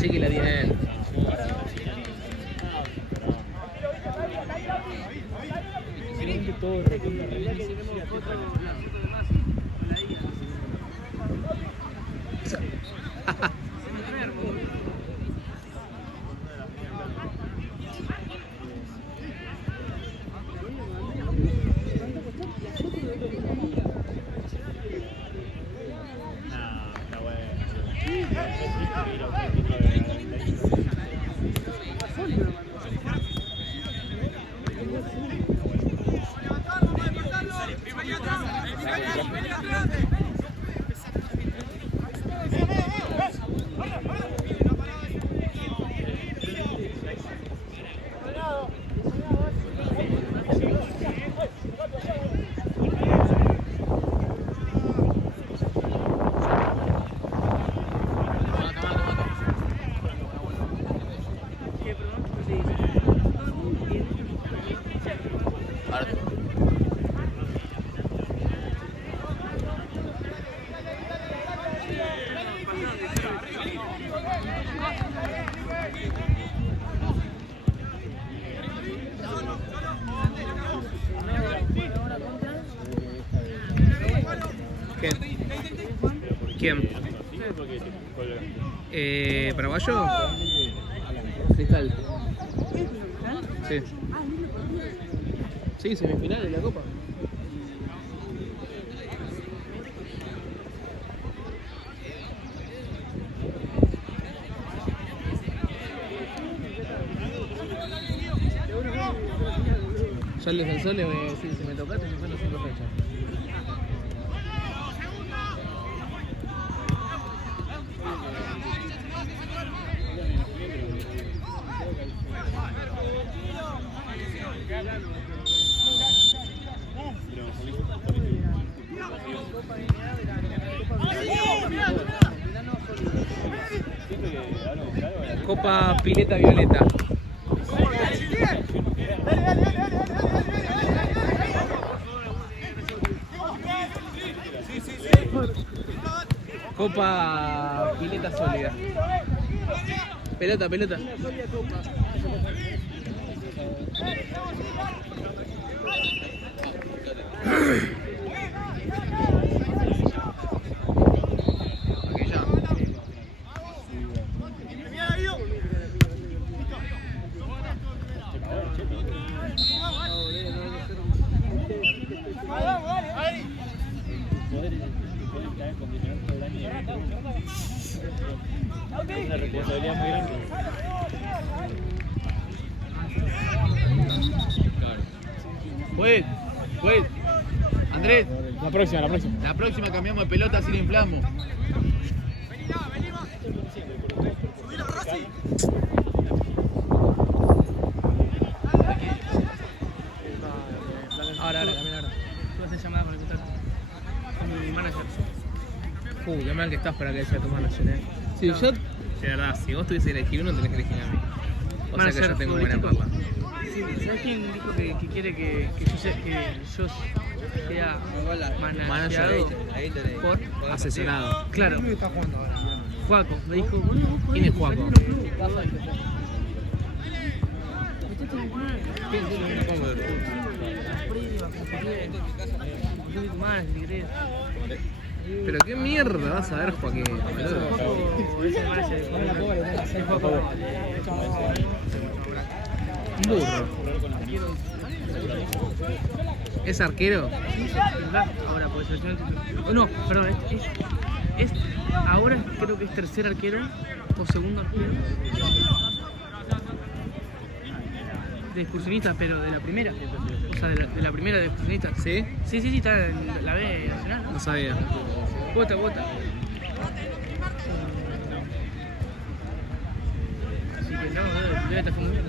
chiqui la tiene él. ¿Quién? ¿Paraguayo? Cristal. Sí. Sí, semifinal de la Copa. Ya los defensores, sí, si me tocaste, me fueron 5 fechas. Copa Pileta Violeta. Copa Pileta Sólida. Pelota, pelota. Una responsabilidad muy grande. Pues, Andrés. La próxima. La próxima cambiamos de pelota sin inflamos. Ahora, camina ahora. Tú haces llamada con el contacto. Con mi manager. Qué mal que estás para que sea tu manager, Sí, no. Yo, de verdad, si vos tuviese que elegir uno, tenés que elegir a mí. O sea que yo tengo buena papa. Sí, ¿sabes quién dijo que quiere que yo sea managerado por Asesorado. Claro. Juaco, me dijo. ¿Quién es Juaco? Pero qué mierda vas a ver, Joaquín. Un burro. ¿Es arquero? Ahora puede ser. No, perdón, ahora creo que es tercer arquero o segundo arquero. De excursionistas, pero de la primera. O sea, de la primera de excursionistas. ¿Sí? Sí, está en la B nacional, ¿no? No sabía. Bota. Así que no, debe estar como bien.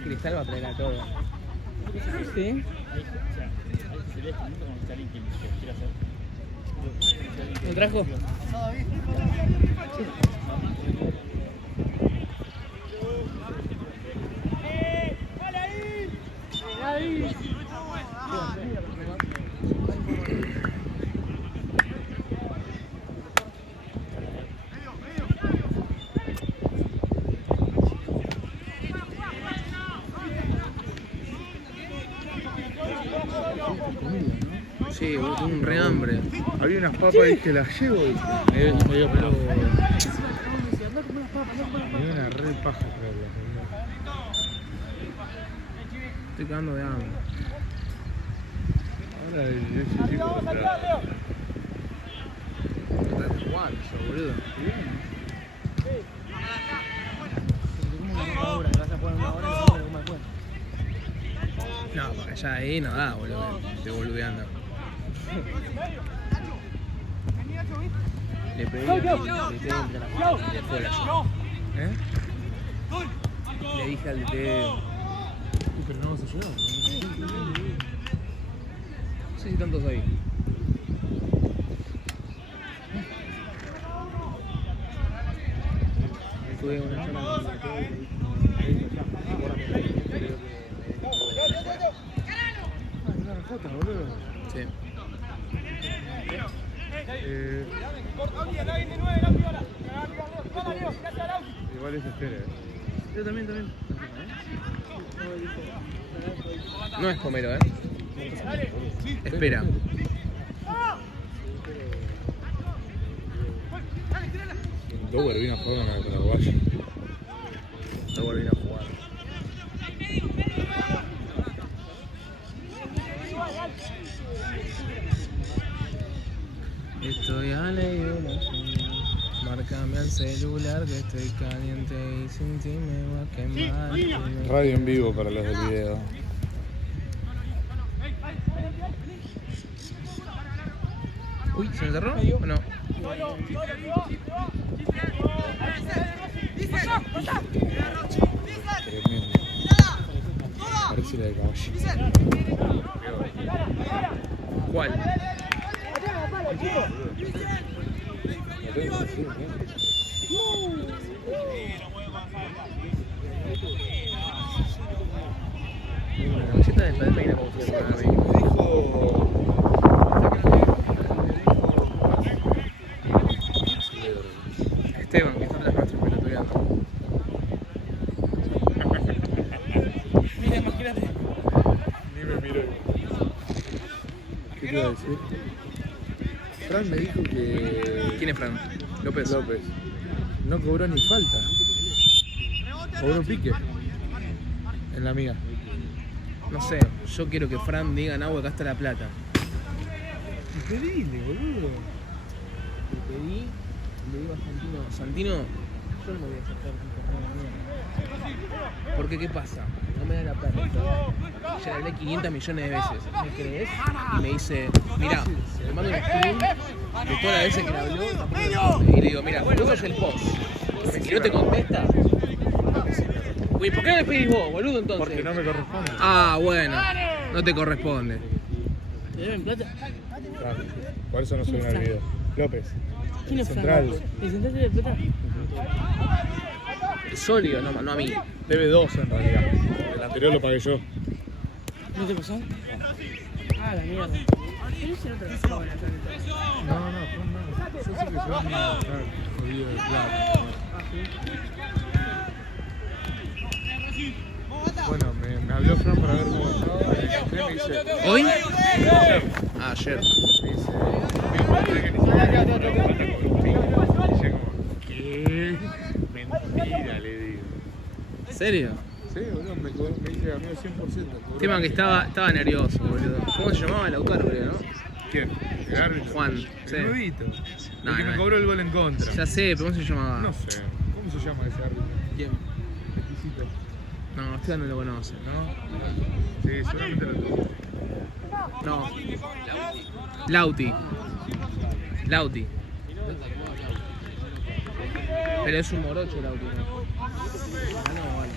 El Cristal va a traer a todo. Sí. ¿Lo trajo? Sí, tengo un re hambre. Había unas papas ahí que las llevo y me dio pero... Me dio una re paja traerlas. Estoy cagando de hambre. Ahora ese chico lo trae. No traes igual, eso, boludo. No, porque ya ahí no da, boludo. Estoy boludeando. Le pedí a y le fue la yo. ¿Eh? Le dije al DT. Pero no vas a llegar. No sé si tantos ahí. Tuve una charla con el DT y le dije, sí. Igual es espera. Yo también. No es Pomero, Espera. Dover vino a jugar con la Paraguaya. No volví a jugar. Estoy a ley de una señal. Márcame al celular que estoy caliente y sin ti me va a quemar. Radio en vivo para los del video. Uy, ¿se me cerró o no? Tremendo. Parece la de caballo. ¿Cuál? La camiseta de Palmeira como fue para mí. Esteban, que son las nuestras pelotudeando. Mira, imagínate. Ni me miró. ¿Qué te iba a decir? Fran me dijo que... ¿Quién es Fran? López. López no cobró ni falta. Cobró pique. En la mía. No sé, yo quiero que Fran diga en agua acá está la plata. Y pedile, boludo. Le pedí, le digo a Santino, yo no me voy a aceptar mierda. Porque ¿qué pasa? No me da la plata. Ya le hablé 500 millones de veces. ¿Me crees? Y me dice, mira, me manda un screen de todas las veces que me habló. Y le digo, mira, vos sos el post. Si no te contesta. Uy, ¿por qué me pedís vos, boludo, entonces? Porque no me corresponde. Ah, bueno, no te corresponde. ¿Te deben plata? Fran. Por eso no suena el video. López. ¿Quién es Fran? Central. ¿El central te debe plata? Sólido, no a mí. Debe 2 en realidad. El anterior lo pagué yo. ¿No te pasó? Ah, la mierda. Pero ese no te lo pasó, la plata. No, Fran no. Yo sé que Fran está jodido de plata. Bueno, me habló Fran para ver cómo estaba y me dice... ¿Hoy? Ayer. Ah, ayer. Me dice... que ni siquiera te falta con un pico. Y yo como... ¿Qué? Mentira, le digo. ¿En serio? Sí, boludo, me dice amigo 100%. Tema que estaba nervioso, boludo. ¿Cómo se llamaba? Lautaro, creo, ¿no? ¿Quién? ¿El árbitro? Juan, El sí. nuevito. No, El que no me es. cobró el gol en contra. Ya sé, pero ¿cómo se llamaba? No sé. ¿Cómo se llama ese árbitro? ¿Quién? Exquisito. No, Esteban no lo conoce, ¿no? Sí, seguramente lo tuvo. No. Lauti. Pero es un morocho Lauti, ¿no? Ah, no, vale.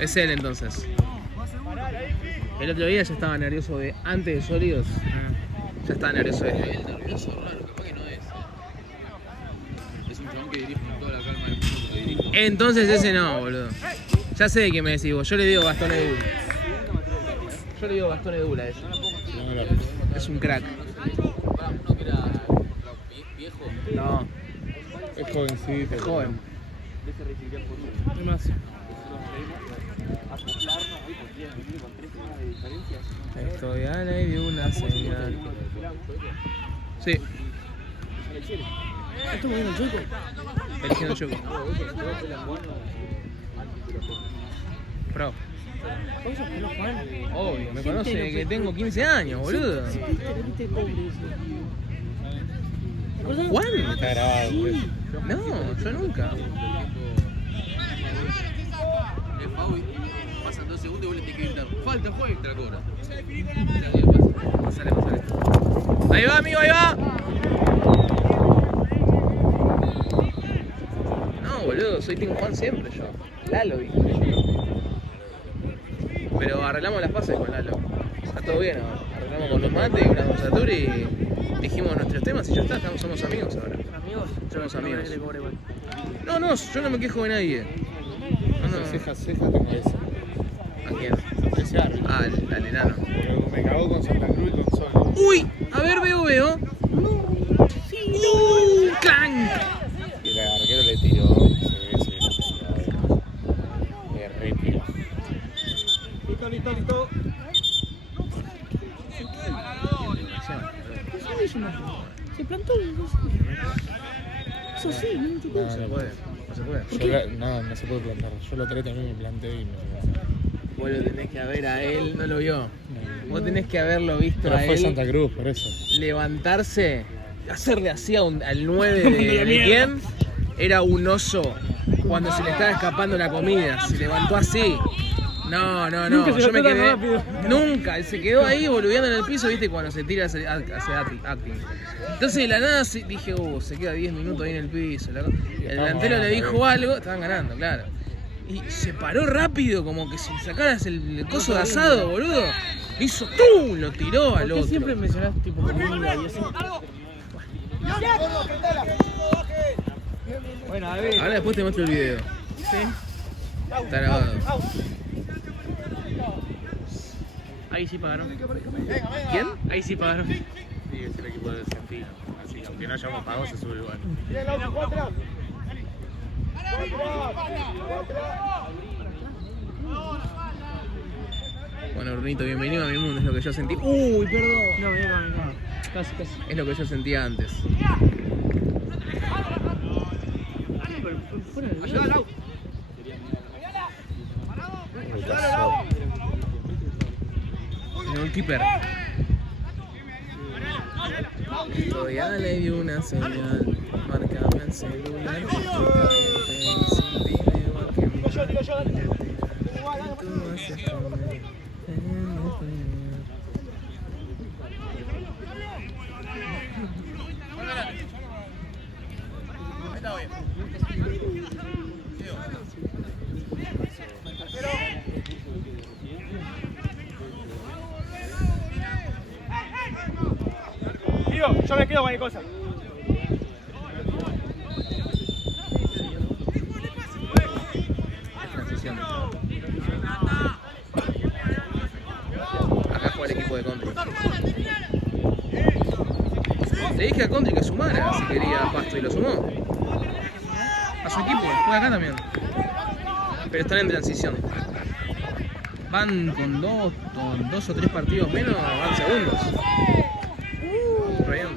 Es él entonces. El otro día ya estaba nervioso de antes de Sólidos. Ya estaba nervioso de él. Nervioso, raro, capaz que no es. Es un chabón que dirige con toda la calma del mundo que dirige. Entonces ese no, boludo. Ya sé de qué me decís vos. Yo le digo Gastón Edul. Yo le digo Gastón Edul a ese. Es un crack. Uno que era viejo. No. Es jovencito. Es joven. ¿Qué más? Estoy a la y de una señal. Sí. ¿Esto me viene el Choco? Eligiendo Choco. Pro. ¿Vos sos Juan? Obvio, me conoce que tengo 15 años, boludo. ¿Viste pobre ese? ¿Te acordás? ¿Juan? Está grabado, pues. No, yo nunca. Pasan 2 segundos y vos le tenés que gritar. Falta, juego. Te la cobra. Pasale. Ahí va, amigo, ahí va. No, boludo, soy Team Juan siempre yo. Lalo, dije. Pero arreglamos las pases con Lalo. Está todo bien, ¿no? Arreglamos con un mate y una dosatura y dijimos nuestros temas y ya está, somos amigos ahora. ¿Amigos? Somos amigos. No, cobra igual. No, yo no me quejo de nadie. No. Ceja tengo ese. ¿A quién? Ese árbitro. Ah, al enano. Pero me cagó con Santa Cruz y con Solo. ¡Uy! A ver, veo. ¡Clan! Y el arquero le tiró. Se ve. Le retiró. Listo. Se plantó. Eso sí, mucho No, cosa. no puede. No se puede. No se puede plantar. Yo lo traté también, me planté y me... Vos lo tenés que ver a él, no lo vio. Vos tenés que haberlo visto Pero a fue él Santa Cruz, por eso. levantarse, hacerle así al 9 de quién. Era un oso cuando se le estaba escapando la comida. Se levantó así. No. Yo me quedé. Nunca. Él se quedó ahí boludeando en el piso, viste, cuando se tira hace acting. Entonces de la nada dije, se queda 10 minutos ahí en el piso. El delantero le dijo algo, estaban ganando, claro. Y se paró rápido, como que si sacaras el coso de asado, boludo. Hizo ¡tum! Lo tiró al ¿Por qué otro. siempre mencionás tipo comida y eso? Bueno, a ver. Ahora después te muestro el video. Sí. Está grabado. Ahí sí pagaron. ¿Quién? Ahí sí pagaron. Sí, es el equipo de Argentina. Así que aunque no hayamos pagado, se sube igual. Bueno, Brunito, bienvenido a mi mundo, es lo que yo sentí. Uy, perdón. No, mira. Casi. Es lo que yo sentía antes. Fuera del gol. El keeper. Estoy a le di una señal. Márcame el celular. Yo me quedo con cualquier cosa. Transición. Acá juega el equipo de Country. Le dije a Country que sumara si quería Pasto y lo sumó. A su equipo, juega acá también. Pero están en transición. Van con dos o tres partidos menos, van segundos. Re bien.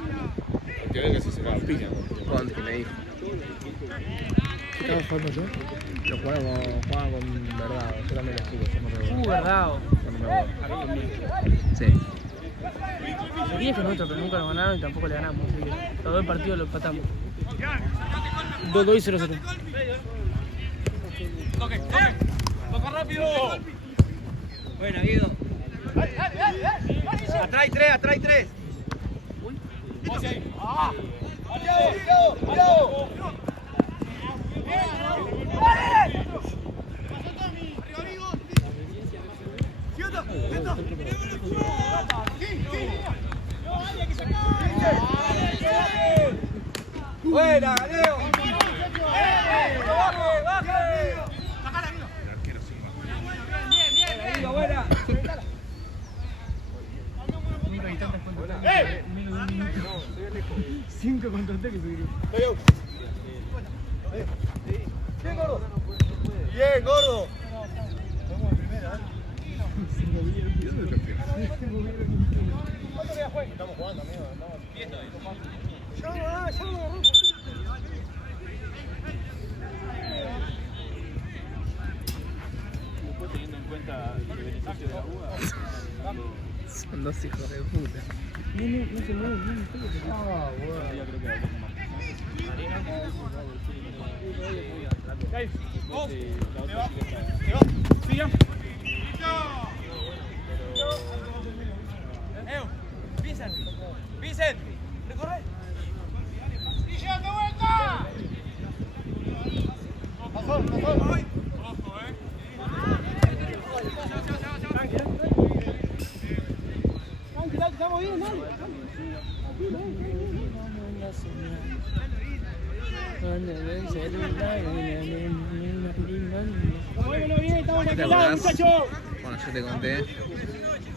Que ver que se saca la piña. Country me dijo. ¿Qué estaba jugando yo? Lo jugaban con Verdado, yo también lo estuve, yo no me verdad. cuando me voy. Sí. Sería que nuestro, pero nunca lo ganaron y tampoco le ganamos. Así que los dos partidos los empatamos. 2-2 y 0-0. ¡Toca rápido! Buena, Guido. Atrás hay tres. bien, gordo. ¿Y dónde lo campeón? ¿Cuántos días fue? Estamos jugando, amigo. Estamos viendo. Después teniendo en cuenta el beneficio de la UA. Son dos hijos de puta. No se mueve, no. Ah, bueno. Ya creo que la tengo más. Vicent, recorre. Estamos bien, ¿no? ¿Te acordás? Bueno, yo te conté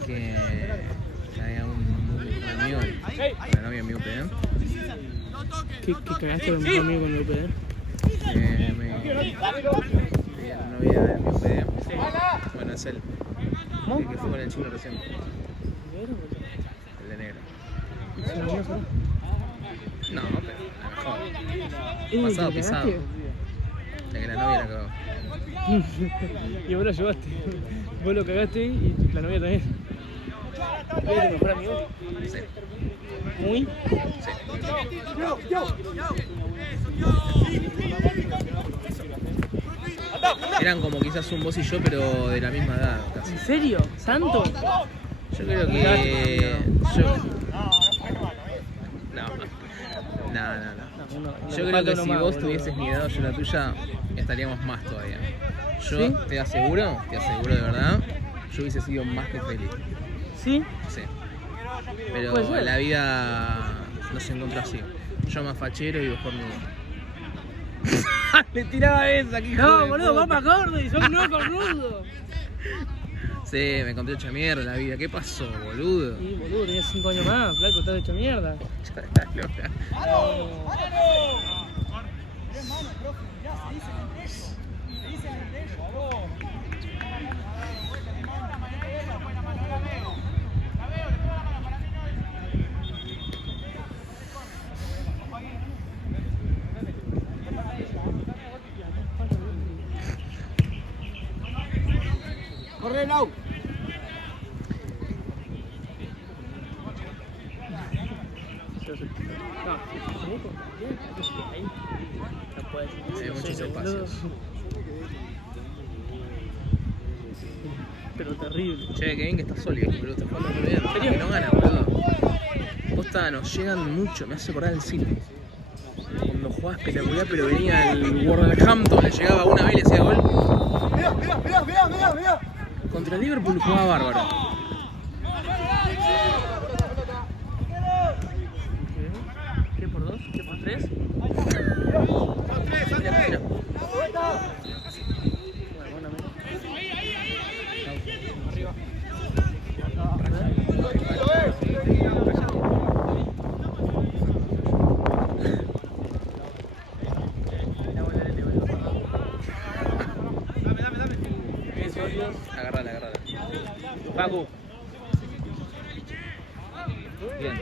que había un amigo, la novia de mi UPD, ¿Qué cagaste con mi amigo con el UPD? que la novia de mi UPD. Bueno, es él. El que fue con el chino recién. El de negro. No, pero mejor. Pasado pisado. De que la novia la cagó. Y vos lo llevaste. Vos lo cagaste y la novia también. ¿Eres tu mejor amigo? Sí. ¿Muy? Eran como quizás un vos y yo, pero de la misma edad casi. ¿En serio? ¿Santo? Yo creo que. No. Yo creo que si vos tuvieses mi edad o yo la tuya, estaríamos más todavía. Yo ¿Sí? te aseguro de verdad, yo hubiese sido más que feliz. ¿Sí? Sí. Pero Puede ser. la vida nos encontró así. Yo más fachero y vos cornudo. Le tiraba esa, que hijo No, de boludo, puta. vamos gordo y sos no cornudo. Sí, me encontré hecha mierda la vida. ¿Qué pasó, boludo? Sí, boludo, tenías 5 años más, flaco, estás hecho mierda. Estás loca. Corre, Lau. Hay muchos espacios. Pero terrible. Che, que bien que está sólido, boludo. Está jugando muy bien. Que no gana, boludo. Posta, nos llegan mucho. Me hace acordar el City. Cuando jugaba espectacular, pero venía el Wolverhampton, le llegaba una vez y le hacía gol. Mirá. Contra el Liverpool jugaba bárbaro. ¿Qué por 2? ¿Qué por 3? Mira. Agárrala. Paco. Bien.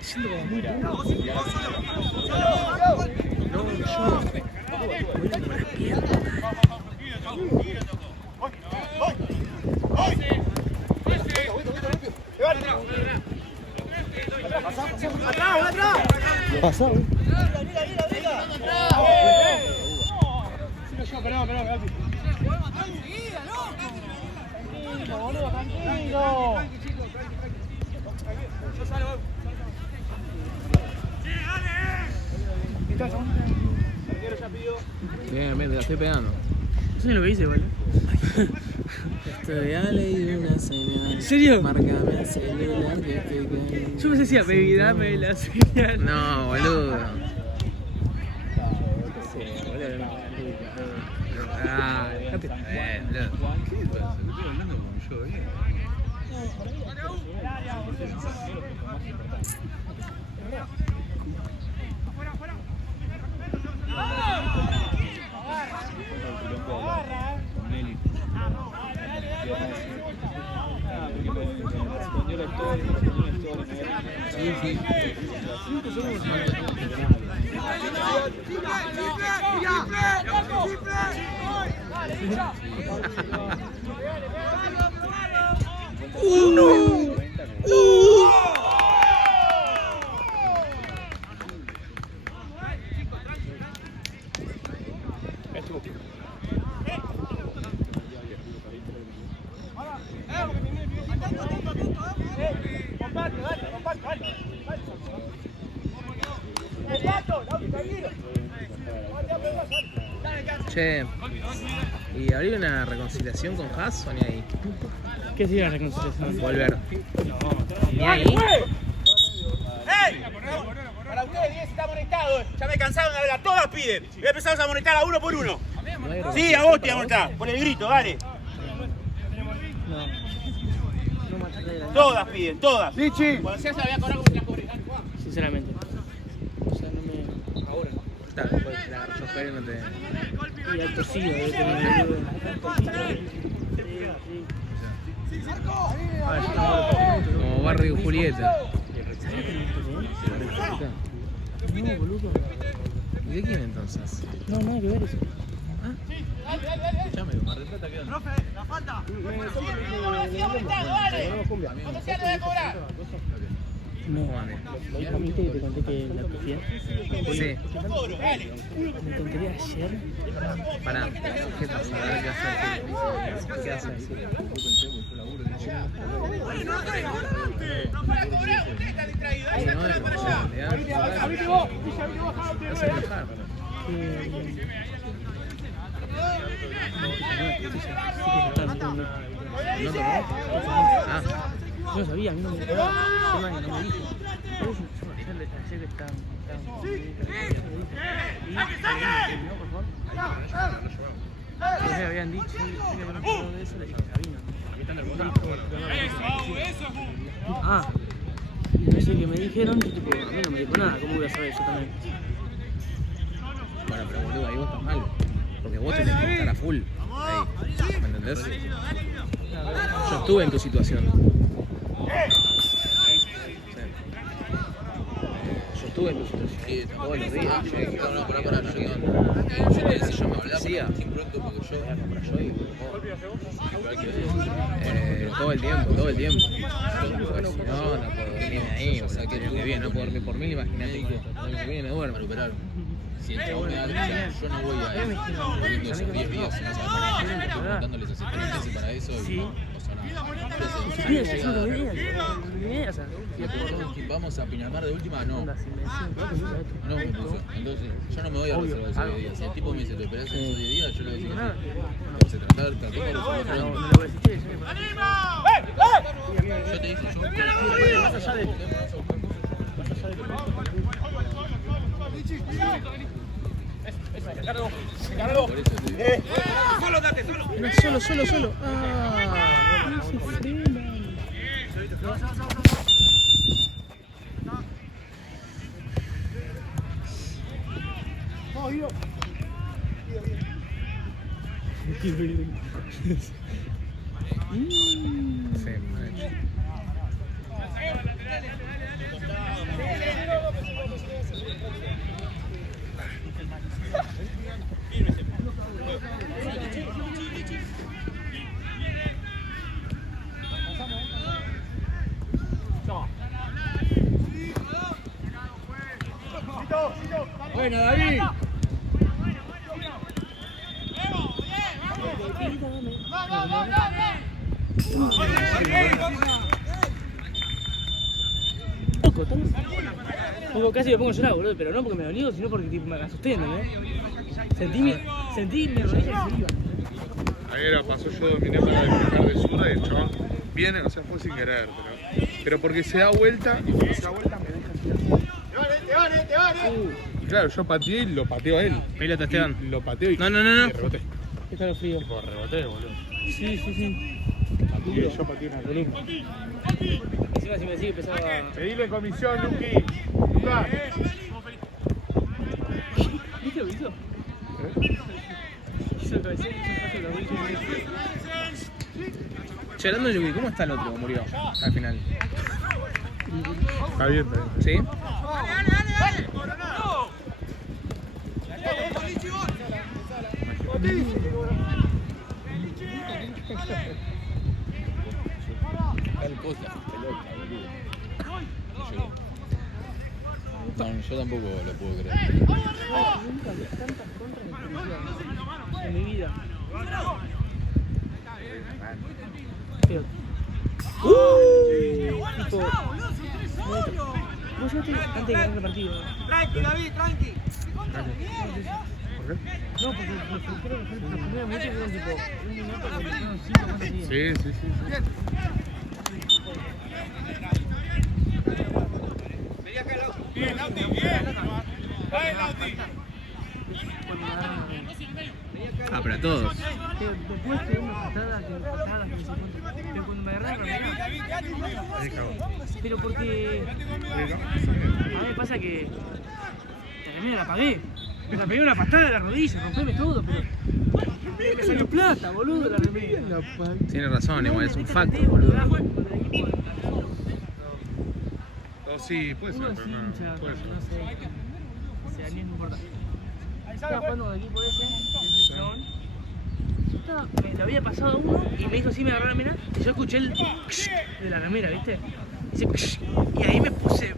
Siento como muy duro. No, yo. Voy con las piernas. Pasá, Bien, te la estoy pegando. Eso es lo que hice, igual. Estoy a leer una señal. ¿En serio? Márcame el celular que estoy con... Yo me decía, baby, dame la señal. No, boludo. Ah, dejate. Boludo. Estoy hablando con yo, Sí, sí. Che, ¿y habría una reconciliación con Haas o ni ahí? ¿Qué sería la reconciliación? Volver. ¿Ni ahí? ¡Ey! Para ustedes 10 está amonestado. Ya me cansaron de hablar. Todas piden. Voy a empezar a amonestar a uno por uno. Sí, a vos te voy a amonestar. Por el grito, dale. No. No mataré la Todas piden, todas. Lichi. Cuando sea se la voy a cobrar como te la cobré. sinceramente. O sea, no me... Ahora. Claro, puede ser el chofer y no te... Y alto sí, debe tener boludo. Como Barrio y Julieta. No, boludo. ¿Y de quién entonces? No, nada que ver eso. Escuchame, Mar del Plata quedó. Profe, la falta. Sí, amonestado, dale. Cuando sea te voy a cobrar. No, lo dijo a mí que te conté que la pifié. Sí. Yo cobro, dale. Me encontré ayer. Pará, ¿qué pasa? A ver qué hace. ¿Qué hace? No para cobrar, usted está distraído. Ahí No, está para allá. le dan- hace enojar. ¿No tomó? Ah, Yo no sabía, a mí no me dijo nada. Tema que no me dijo. Por eso yo ayer que estaban no, por favor. Me habían dicho, sí, que me lo de eso, le dije, Sabino. Ah, y no sé qué me dijeron, yo tipo, a mí no me dijo nada, ¿cómo voy a saber eso también? bueno, pero boludo, ahí vos estás mal. Porque vos tenés que estar a full. Ahí. ¿Me entendés? Yo estuve en tu situación. Yo estuve en tu situación. Todos los días. Yo me ofrecía. Voy a comprar yo y todo el tiempo. Pues si no, no puedo dormirme ahí. O sea, que bien, no puedo dormir por mil, imagínate que el que viene me duermo. Si el chabón me da lucha, yo no voy a ir volviendo esos 10 días, sino dándoles asistencias y para eso y no pasa nada. Sí, Entonces, eso lo veía, o sea, vamos a Pinamar de última, no. onda, si me decían, No, incluso. Entonces, yo no me voy a reservar esos 10 días. Si el tipo me dice, te operás en esos 10 días, yo le voy a decir nada, que sí. Se trata de tratar de resolver. no lo voy a decir, che, Yo te dije, yo más allá de... por eso te digo. Solo date, solo. No, solo. Ah, se frenan. sí, mal hecho. Bueno, David. Poco casi me pongo a llorar, boludo, pero no porque me dolió, sino porque tipo, me asusté, ¿no? Sentí mi rodilla que se iba. Ahí era, pasó, yo dominé para despejar de zurda y el chabón viene, o sea, fue sin querer, pero porque se da vuelta y cuando se da vuelta me deja tirar. Te vale. Y claro, yo pateé y lo pateo a él. Pelota, Esteban. Y lo pateo y No. y reboté. Qué calofrío. Tipo, reboté, boludo. Sí. Pateé, yo pateé una columna. me decía que pesaba... Pedile comisión, Luqui. Lucas. ¿Viste lo que hizo? Hizo el cabeceo, hizo el paso de la rodilla. Che, hablando de Yuki, ¿cómo está el otro? Murió al final. Está bien, está bien. ¿Sí? Tal cosa, pelota, boludo. No llegó. No, yo tampoco lo puedo creer. Nunca vi tantas contras en mi vida. Pero... tipo... Vos llegaste antes de ganar el partido. Tranqui, David, tranqui. No, porque los primeros minutos fueron tipo 1 minuto con 5 más de 10. Sí. Vení acá, Lauti. Bien, Lauti, bien. Dale, Lauti. Ah, para todos. Pero después que una patada que me hizo contra. Pero cuando me agarraron la remera. Pero porque... A mí me pasa que... La remera la pagué. Me la pegué una patada en la rodilla, rompeme todo, pero... Me salió plata, boludo, la remera. Tiene razón, igual es un facto, boludo. No, sí, puede ser, Uno pero es hincha, no. Puede ser. no sé. O sea, ni no importa. Estaba jugando con el equipo ese, el chabón. Me lo había pasado a uno y me hizo así, me agarró la remera y yo escuché el de la remera, ¿viste? Y ahí me puse...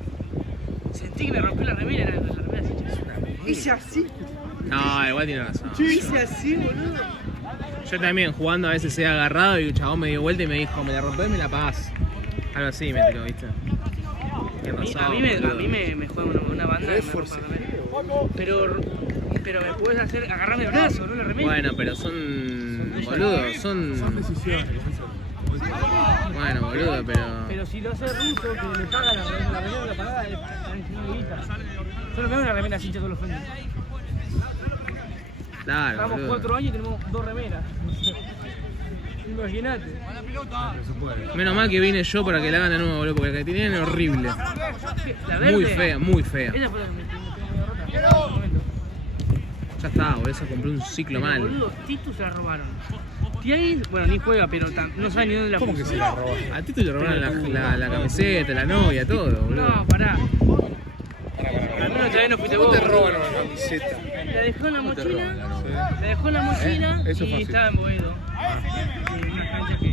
Sentí que me rompió la remera, la remera así. Hice así. No, igual tiene razón. Hice así, boludo. Yo también jugando a veces he agarrado y el chabón me dio vuelta y me dijo, me la rompés y me la pagás. Algo así me tiró, ¿viste? Tiene razón, A mí me juega una banda de pero me puedes hacer agarrarme el brazo, no la remera. Bueno, pero son boludo, son... Decisiones. Bueno, boludo, pero... Pero si lo hace ruso, que le paga la remera la pagada, no le guita. Solo me da una remera hincha todos los frentes. Claro, Estamos boludo. 4 años y tenemos 2 remeras. Imagínate. Menos mal que vine yo para que la hagan de nuevo, boludo, porque la que tenían era horrible. La verde. Muy fea, muy fea. Esa fue la que me quedó rota. Momento. Ya está, boludo, se compró un ciclo Pero, mal. boludo, Titu se la robaron. Tiago, bueno, ni juega, pero no sabe ni dónde la puso. ¿Cómo que se la roba? A Tito le robaron la camiseta, la novia, todo, boludo. No, pará. Al menos esta vez no fuiste vos. te roban una camiseta? La dejó en la mochila. Sí. La dejó en la mochila Eso y fue así. estaba en Boedo. En una cancha que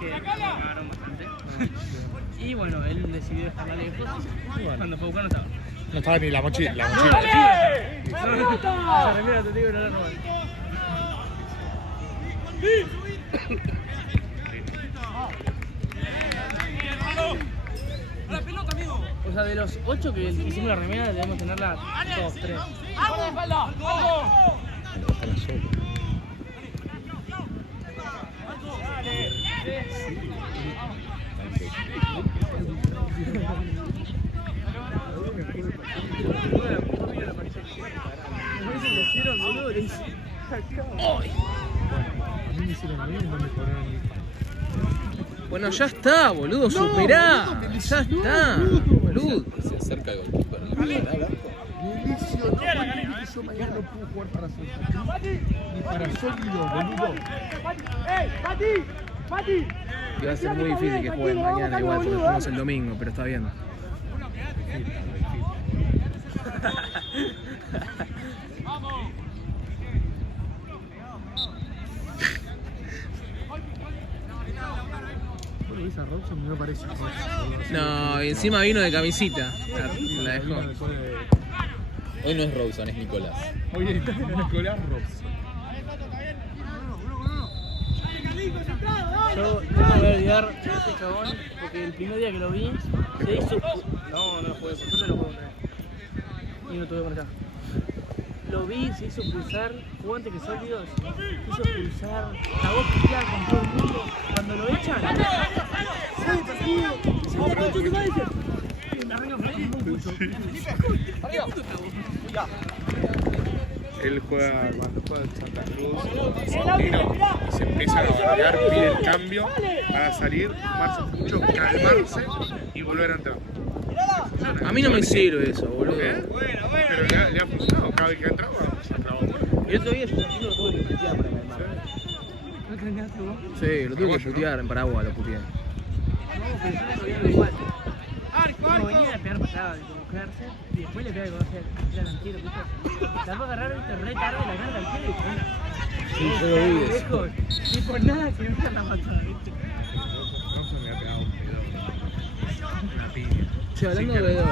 me cagaron bastante. Y bueno, él decidió dejarla lejos. Cuando fue a buscar no estaba. No estaba ni la mochila. La No, mochila. esa remera te digo que no la robaron. O sea, de los 8 que hicimos la remera, debemos tenerla 2, 3. Bueno, ya está, boludo, superá. Ya está, boludo. Se acerca el goalkeeper. ¿No? Yo mañana no puedo jugar para Sol. Ni para Sólido, boludo. Y va a ser muy difícil que jueguen mañana igual, porque jugamos el domingo, pero está bien. Esa Robson no parece. No, y encima vino de camisita. La dejó. Hoy no es Robson, es Nicolás. Oye, Nicolás Robson. Yo no me voy a olvidar de este chabón, porque el primer día que lo vi, se hizo... No lo jugué, por suerte lo puedo creer. Y no tuve por acá. Lo vi, se hizo pulsar, jugó antes que Sólidos, se hizo pulsar, la voz pelear con todo el mundo. Cuando lo echan, él juega, cuando juega en Santa Cruz, Argentino, y se empieza a bardear, pide el cambio para salir, tomarse mucho, calmarse y volver a entrar. A mí no me sirve eso, boludo. Pero le ha funcionado, cada vez que entraba, se acabó. El otro día yo lo tuve que putear para calmarme. ¿No cañaste vos? Sí, lo tuve que putear en Paraguay, lo puteé. No, pero yo lo veía igual. Como venía a pegar patada, de cogerse, y después le pega el coger, era delantero, ¿viste? La va a agarrar, ¿viste? Re tarde, la agarra delantero y pone. Sí, yo lo vi eso. Y por nada que no está la patada, ¿viste? No se me ha pegado un pedo. Una piña. Che, hablando de bebedor.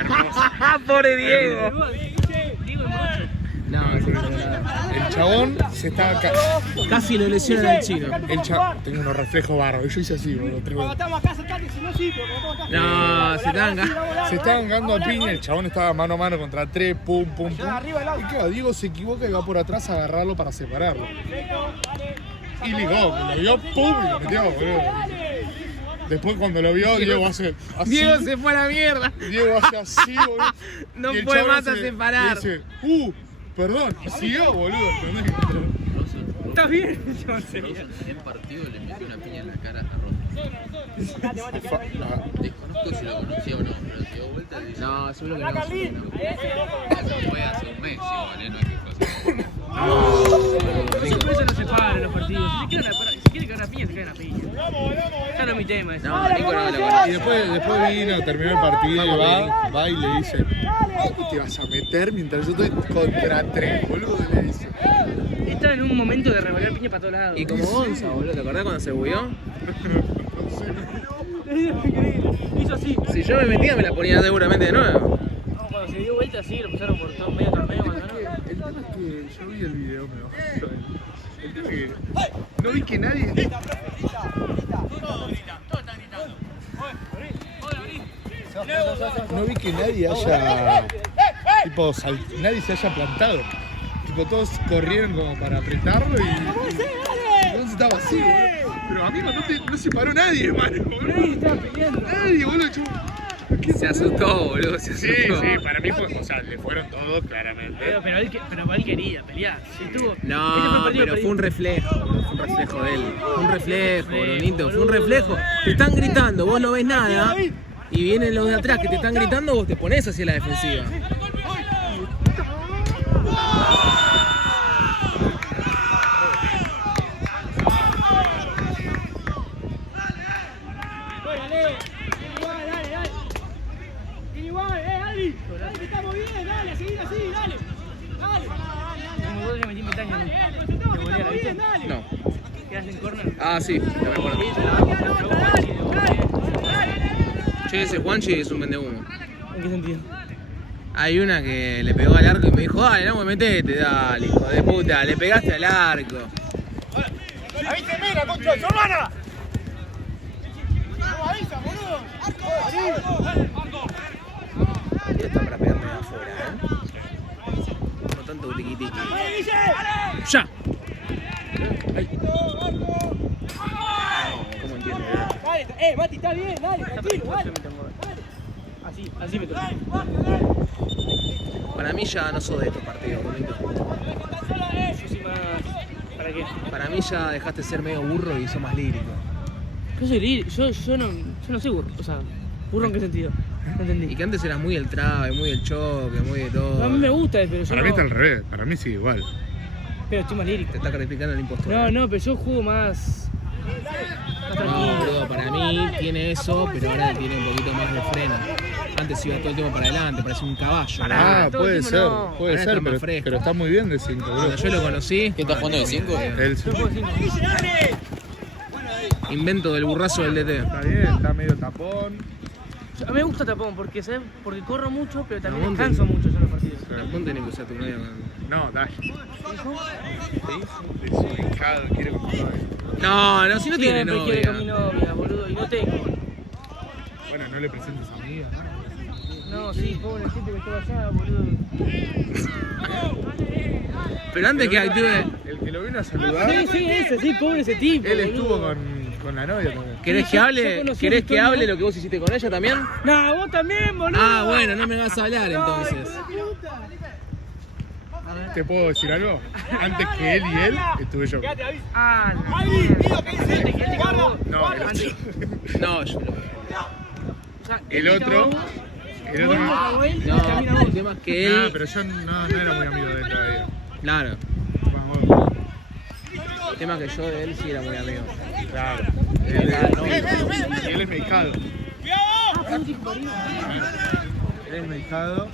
Hermoso. ¡Pobre Diego! Diego es mocho. No, sí, no, nada. El chabón se estaba Casi lo lesionan al chino. El chabón tengo unos reflejos bárbaros. Yo hice así, boludo. No, se Se estaban ganando a piña, el chabón estaba mano a mano contra 3, pum, pum, pum. Y claro, Diego se equivoca y va por atrás a agarrarlo para separarlo. Y ligó, lo vio, pum, y lo metió, boludo. Después cuando lo vio, Diego hace así. Diego se fue a la mierda. Diego hace así, boludo. No Y el puede chabón más a separar. Y dice, perdón. Y siguió, boludo. ¿Entendés? ¿Estás bien? En partido le metió una piña en la cara a Ronda. Desconozco si lo conocía o no, pero se dio vuelta y dice, No, seguro que no. eso fue hace un mes igual, no hay que cosa. Eso por eso no se paran los partidos. Si quiere caer una piña, se cae una piña. Ya no es mi tema eso. No, Nico no lo Y conoce. después vino, terminó el partido y va y le dice, ¿cómo te vas a meter mientras yo estoy contra 3, boludo? Le dice. Estaba en un momento de revolear piña para todos lados. Y como Gonza, boludo, ¿te acordás cuando se bugueó? Hizo así. Si yo me metía, me la ponía seguramente de nuevo. No, cuando se dio vuelta así, lo pasaron por todo medio torneo. ¿No? El tema es que yo vi el video, me bajó. El tema es que no vi que nadie... No vi que nadie haya... Tipo, nadie se haya plantado. Tipo, todos corrieron como para apretarlo y entonces estaba así, boludo. Pero amigo, no se paró nadie, hermano. Nadie estaba peleando. Nadie, boludo. Se asustó, boludo, se asustó. Sí, para mí fue, o sea, le fueron todos claramente. Pero él quería pelear. Estuvo, No, pero fue un reflejo, boludo, fue un reflejo de él. Fue un reflejo, Brunito, fue un reflejo. Te están gritando, vos no ves nada. Y vienen los de atrás que te están gritando, vos te pones hacia la defensiva. Estamos bien, dale, seguir así, dale. como vos le metí pestaña de volea, ¿viste? No. Quedas en corner. Ah, sí, no me acuerdo. Che, ese Juanchi es un vendehumo. ¿En qué sentido? Hay una que le pegó al arco y me dijo, dale, no, metete, dale, hijo de puta, le pegaste al arco. ¡Avíseme, la concha de su hermana! ¡No avisa, boludo! Esto está para pegarme de afuera, No tanto tiquitiqui. ¡Ya! Ay. ¿Cómo entiende? Dale, Mati, está bien, dale, tranquilo, dale. Así me toca. Para mí ya no sos de estos partidos, bonito. Yo soy más... ¿Para qué? Para mí ya dejaste de ser medio burro y sos más lírico. Yo soy lírico, yo no soy burro. O sea, ¿burro en qué sentido? No entendí. Y que antes eras muy el trabe, muy el choque, muy de todo. No, a mí me gusta, pero yo Para no... mí está al revés, para mí sí igual. Pero estoy más lírico. Te está criticando el impostor. No, pero yo juego más... No, boludo, para mí tiene eso, pero ahora tiene un poquito más de freno. Antes iba todo el tiempo para adelante, parecía un caballo. Pará. Ah, todo puede el ser, tiempo no. puede Ahora ser, está más fresco. pero está muy bien de 5, boludo. Cuando yo lo conocí, ¿Qué estás jugando de 5? Él Yo juego 5. invento del burrazo del DT. está bien, está medio tapón. A mí me gusta tapón porque, ¿sabes? Porque corro mucho, pero también Tapón descanso mucho yo en los partidos. Tapón tenés que usar tu novia. No, Dash. Desubicado, quiere comprar. No, si no tiene Siempre quiere con mi novia. novia, boludo, y no tengo. Bueno, no le presentes amigas. No, sí, pobre gente que estaba allá, boludo. Pero antes que actúe, El que lo vino a saludar, Sí, pobre ese tipo. él boludo. estuvo con la novia también. ¿querés que Yo hable? conocí ¿Querés a que Antonio. hable lo que vos hiciste con ella también? No, vos también, boludo. Ah, bueno, no me vas a hablar entonces. ¿Te puedo decir algo? Antes que él y él, estuve yo. Ah, no. No, el otro. No, yo no. O sea, El otro. El otro. No, el tema es que No, él. pero yo no era muy amigo de él todavía. Claro. Vamos. El tema es que yo de él sí era muy amigo. Claro. Él Él era novio. es medicado. Él es medicado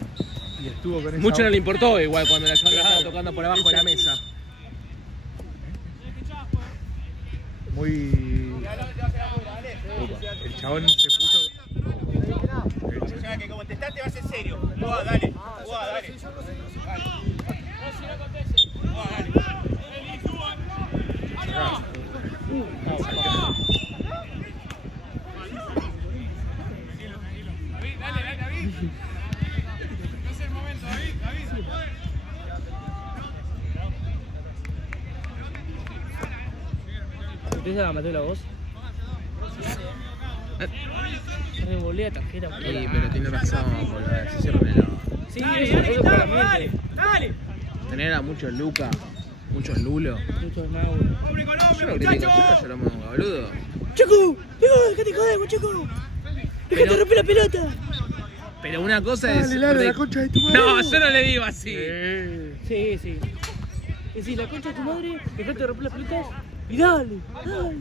y estuvo con esa. Mucho no le importó igual cuando la chabona estaba tocando por abajo de la mesa. Muy. El chabón se puso. Ya que como contestante va a ser serio. Jugá, dale. Jugá, dale. Empieza a matar la voz. Revolea tarjeta. Sí, pero tiene razón, boludo. Se cierra el lado. Sí, eso claramente. Tener a muchos Lucas, muchos Lulo. Muchos nabos. Yo no critico, yo no me boludo. ¡Chico! ¡Digo, déjate joder, chico! ¡Déjate romper la pelota! Pero una cosa es. Dale, Lara, la concha de tu madre. No, yo no le digo así. Sí, sí. Es decir, la concha de tu madre, dejate romper las pelotas y dale, dale.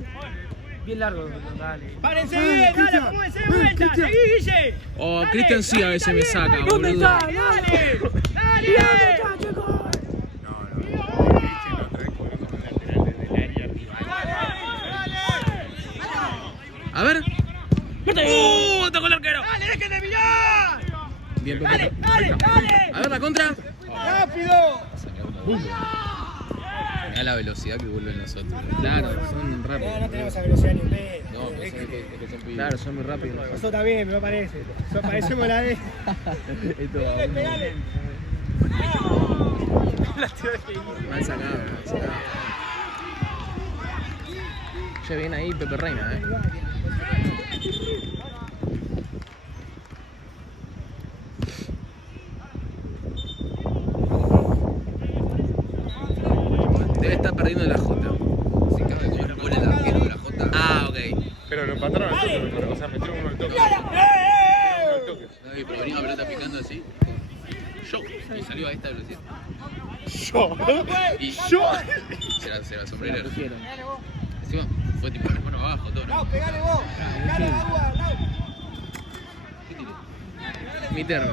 Bien largo, dale. ¡Párense bien! ¡Dale, pónganse de vuelta! ¡Seguí, Guille! Oh, Cristian sí a veces me saca, ¿Dónde boludo. está? ¡Dale! ¡Dale! ¡Chico! A ver. ¡Tocó el arquero! ¡Dale, dejen de mirar! Bien, ¡Dale, Pepe. dale, dale! A ver la contra. ¡Rápido! Mirá la velocidad que vuelven nosotros. Claro, son rápidos. No tenemos esa velocidad ni un pedo. No, pero son que son pibes. Claro, son muy rápidos. Nosotros también, me parece. Parecemos la de. Esto va uno. Mal sacado, mal sacado. Ya viene ahí Pepe Reina, Debe estar perdiendo la Jota. Se encarga de comer gol el arquero de la Jota. Ah, ok. Pero lo empataron a nosotros, o sea, metieron uno al toque. Y pero venía la pelota picando así. Yo. Y salió a esta velocidad. Yo. Y Yo. se la sombrera. Pusieron. Encima fue tipo las manos abajo, todo, ¿no? ¡Pegale vos! ¡Cara de agua! ¿Qué tiré? Mi termo.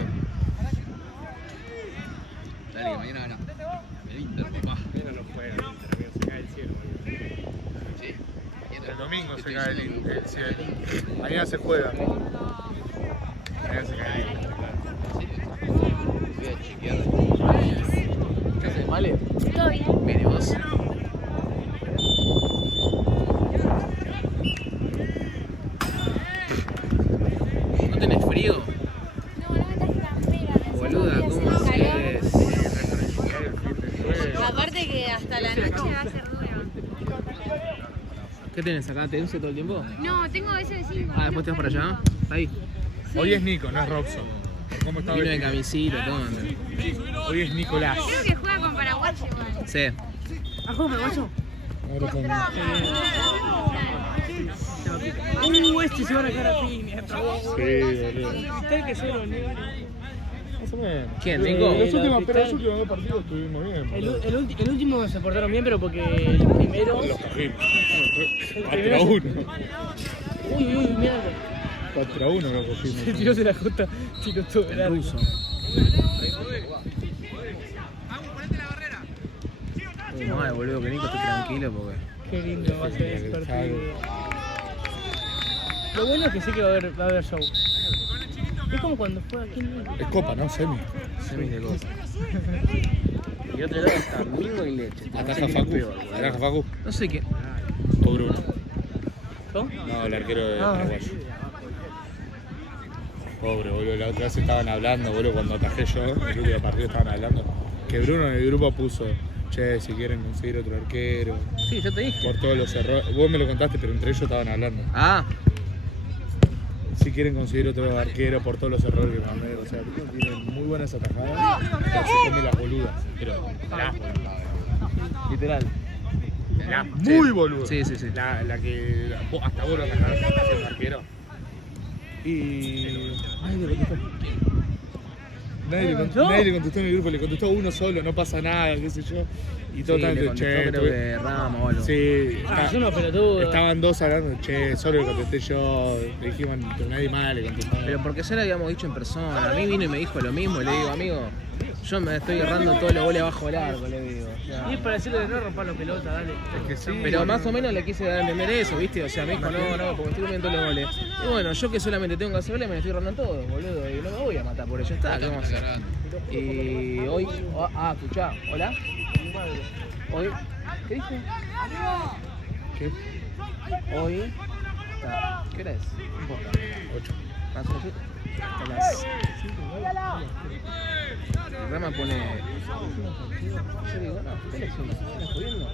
Dale, que mañana gana. El Inter, papá. Sí. El domingo se cae el cielo. Mañana se juega. Mañana se cae el Inter. Voy a chequear. ¿Qué haces, Male? Todo bien. Bien, ¿y vos? ¿No tenés frío? No, no me traje campera. Boluda, ¿cómo haces? Aparte que hasta la noche va a ser dura. ¿Qué tenés acá? ¿Te use todo el tiempo? No, tengo ese de 5. Ah, después te vas para allá. ¿Está ahí? Hoy es Nico, no es Robson. ¿Cómo está Vino de vestido? camisita, todo. Hoy es Nicolás. Creo que juega con Paraguay igual. Sí. ¿Ah, juego paraguayo? Ahora con... Este se va a caer a piña. Sí, boludo. Tiene que ser un Más o menos. ¿Quién, Nico? Los últimos dos partidos estuvimos bien. boludo. el último se portaron bien, pero porque el primero. Los cogimos. El 4-1. Uy, mierda. 4-1 lo cogimos. Se tiró de la jota, tiró todo el arco. Ruso. Madre, boludo, que Nico esté tranquilo porque. Qué lindo va a ser ese partido. Lo bueno es que sé que va a haber show. Es como cuando fue aquí en Es copa, ¿no? Semi. Semis de cosas. Y otro lado está Mingo y Leche. Ataja Facu. Ataja Facu. No sé qué. O Bruno. ¿no? No, el arquero de Paraguayo. Pobre, boludo. La otra vez estaban hablando, boludo, cuando atajé yo, el último partido estaban hablando. Que Bruno en el grupo puso, che, si quieren conseguir otro arquero. Sí, yo te dije. Por todos los errores. Vos me lo contaste, pero entre ellos estaban hablando. Ah. si quieren conseguir otro arquero por todos los errores que mandé. O sea, tiene muy buenas atajadas, pero se come las boludas. Pero las boludas. Literal. Las muy boludas. Sí. La que hasta vos lo atajás siendo arquero. Y nadie le contestó. Nadie le contestó en el grupo, le contestó uno solo, no pasa nada, qué sé yo. Y totalmente, creo que Rama o algo. Sí, Es uno pelotudo. estaban dos hablando, solo le contesté yo, le dijimos, pero nadie más le contestó. Pero porque ya lo habíamos dicho en persona. A mí vino y me dijo lo mismo y le digo, amigo, yo me estoy errando todos los goles abajo del arco, le digo. O sea, Y es para decirle de no romper la pelota, dale. Es que sí. pero más o menos le quise dar a entender eso, ¿viste? O sea, me dijo, no, porque estoy comiendo todos los goles. Y bueno, yo que solamente tengo que hacer goles me estoy errando en todo, boludo. Y no me voy a matar por ello, está, ¿qué vamos a hacer? Y hoy, escuchá, hola. Hoy, ¿qué dije? ¿Qué? Hoy, ¿qué hora es? No importa. 8. Más o menos. A las 5. Rama pone. Yo digo, no, ¿qué le hacemos? ¿Estás jodiendo?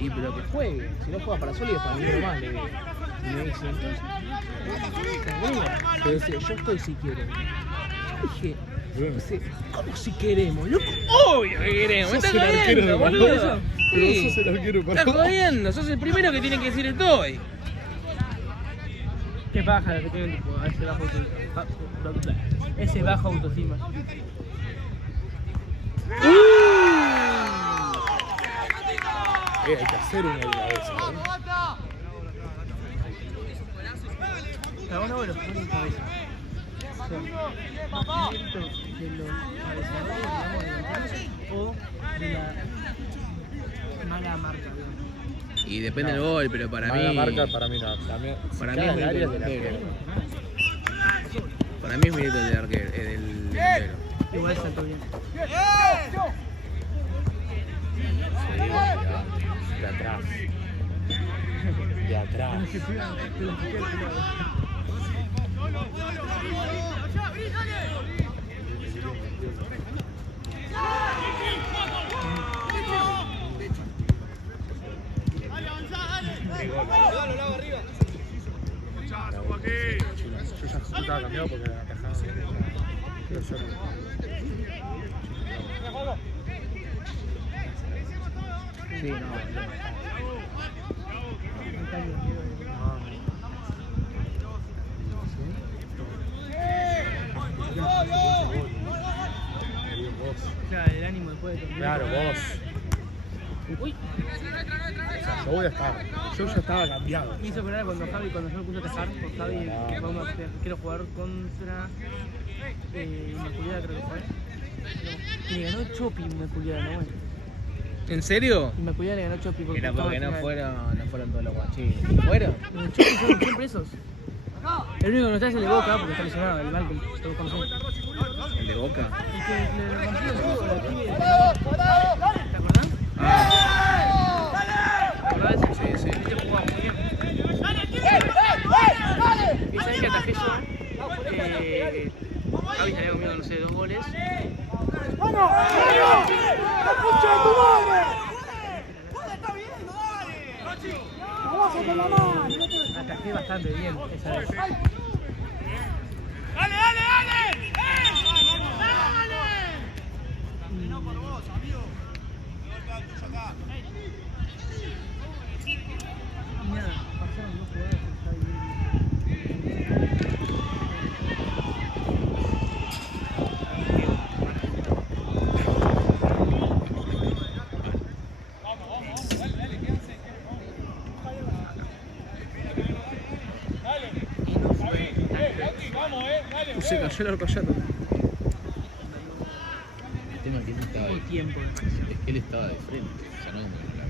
Y pero que juegue. Si no juega para solo y es para ninguno más, le digo. Y me dice, entonces. Yo estoy si quiero. Dije. ¿Cómo si queremos? Loco, obvio que queremos. Me Sos estás el arquero de jodiendo, boludo. Paraguay. Pero Sí. sos el arquero de Estás Paraguay. jodiendo, sos el primero que tiene que decir estoy. Qué paja que tienen tipo, ese bajo autoestima. Hay que hacer una de la vez, ¿no? Cada uno de los puntos de cabeza. O sea, mérito de los cabeceadores, digamos, o de la mala marca, digamos. Y depende del gol, pero para Mala mí. marca para mí no. También, Para si mí cae es al área mérito del del arquero. Para mí es mérito del arquero, del delantero. Igual saltó bien. De atrás. De atrás. Yo ya estaba cambiado porque atajaba. Quiero hacerlo. Sí, no. Claro, el ánimo después de terminar. Claro, vos. Uy, Yo voy a estar. Yo ya estaba cambiado. me hizo acordar cuando yo me puse a atajar por Javi, que vamos quiero jugar contra Inmaculada, creo que fue. Y le ganó Chopi Inmaculada, ¿no? ¿En serio? Inmaculada le ganó Chopi porque Era estaba porque al no final. fueron todos los guachines. ¿Fueron? Los Chopi son siempre esos. El único que no está es el de Boca porque está lesionado, el Malcolm, todos conocemos. ¿El de Boca? El que le rompió el juego, la pibe. ¿Te acordás? Ah, ¿Te acordás? sí, sí. Este jugaba muy bien. Y sabés que atajé yo. Javi se había comido, no sé, 2 goles. Atajé bastante bien esa vez. Y nada, pasaron 2 jugadas se cayó el arco allá también. El tema es que él estaba Muy tiempo. él estaba de frente, o sea, no como que la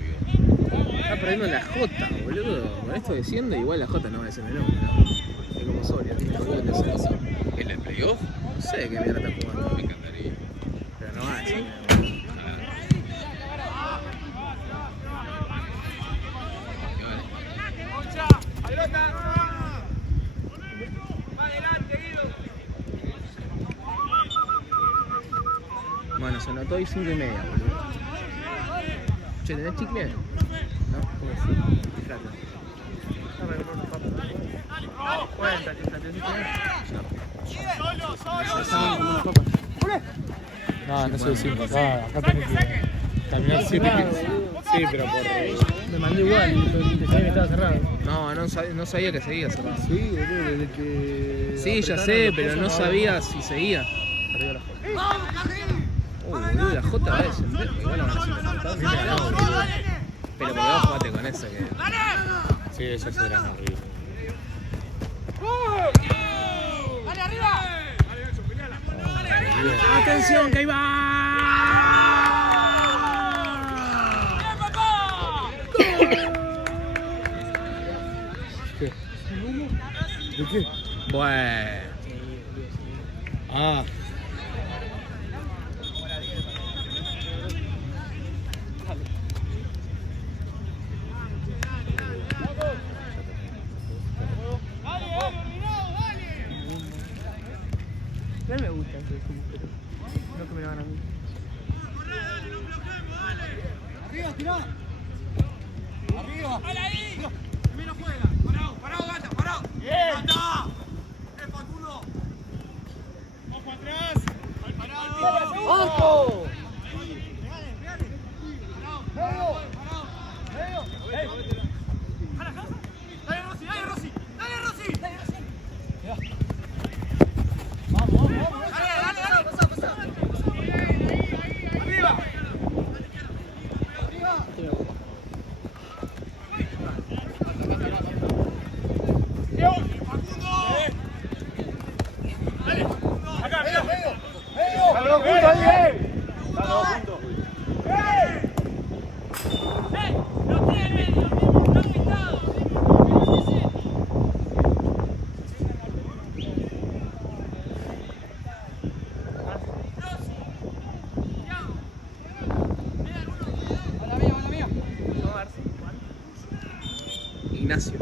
vio. Está perdiendo la J, boludo. Con esto desciende, igual la J no va a descender nunca, ¿no? Es como Soria, tiene juego de descenso. ¿En el playoff? No sé qué mierda está jugando. Me encantaría. Pero no va a descender. Bueno, se anotó hoy 5:30, boludo. Che, ¿tenés chicle? ¿No? ¿Cómo es? Fíjate. Cuenta, No sé decir, acá tenés que caminar 7 kills. Sí, pero por... Me mandé igual y sabía que estaba cerrado. No sabía que seguía cerrado. Sí, boludo, desde que... Sí, ya sé, pero no sabía si seguía. Arriba la J. Boludo, la J va a descender. Igual la van a hacer. Pero por debajo jugate con esa que... Sí, esas eran horribles. ¡Atención, que ahí va! ¿Qué? ¿De qué? Bueno. Ah. No me gusta ese film, pero no que me lo hagan a mí. Arriba, tirá. Arriba. Primero juega. Parado, gata, parado. Bien. ¡Gata! Facundo! ¡Ojo atrás! ¡Parado! ¡Ojo! ¡Dale, Rossi! ¡Dale, Rossi! ¡Dale, Rossi! Ignacio.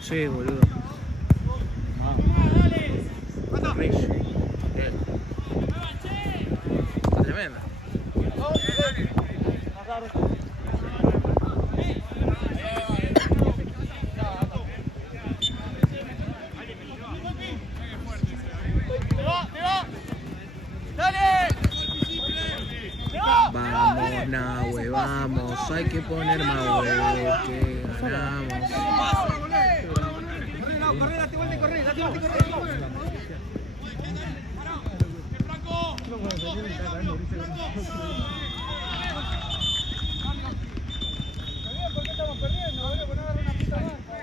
Sí, boludo. Rich. Está tremenda. Vamos, Nahue, vamos. Hay que poner más huevos que ganamos. Corre, date vuelta y corre. ¿Por qué estamos perdiendo? ¿Por no agarrar una puta banca?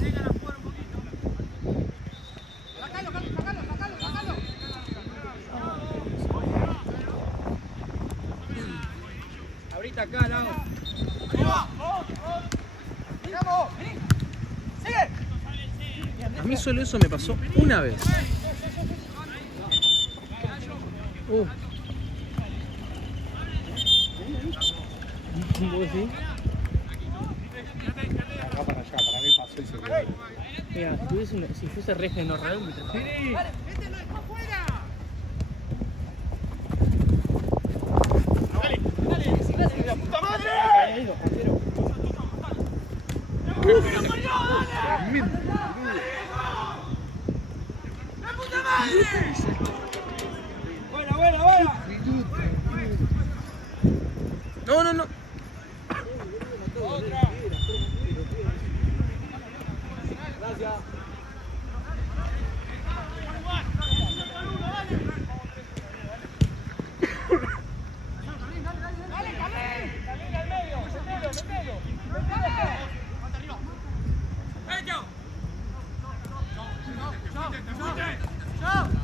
Vengan a jugar un poquito. Sacalo. Ahorita acá, Lago. ¡Vamos! ¡Sigue! A mí solo eso me pasó una vez. ¿Vos sí? Acá para allá, para mí pasó y se quedó. Mira, si fuese reje no real, me trajo. ¡Mételo, dejó afuera! ¡Dale! ¡La puta madre! ¡Buena! No. Otra. Gracias.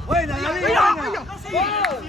Buena, David, buena.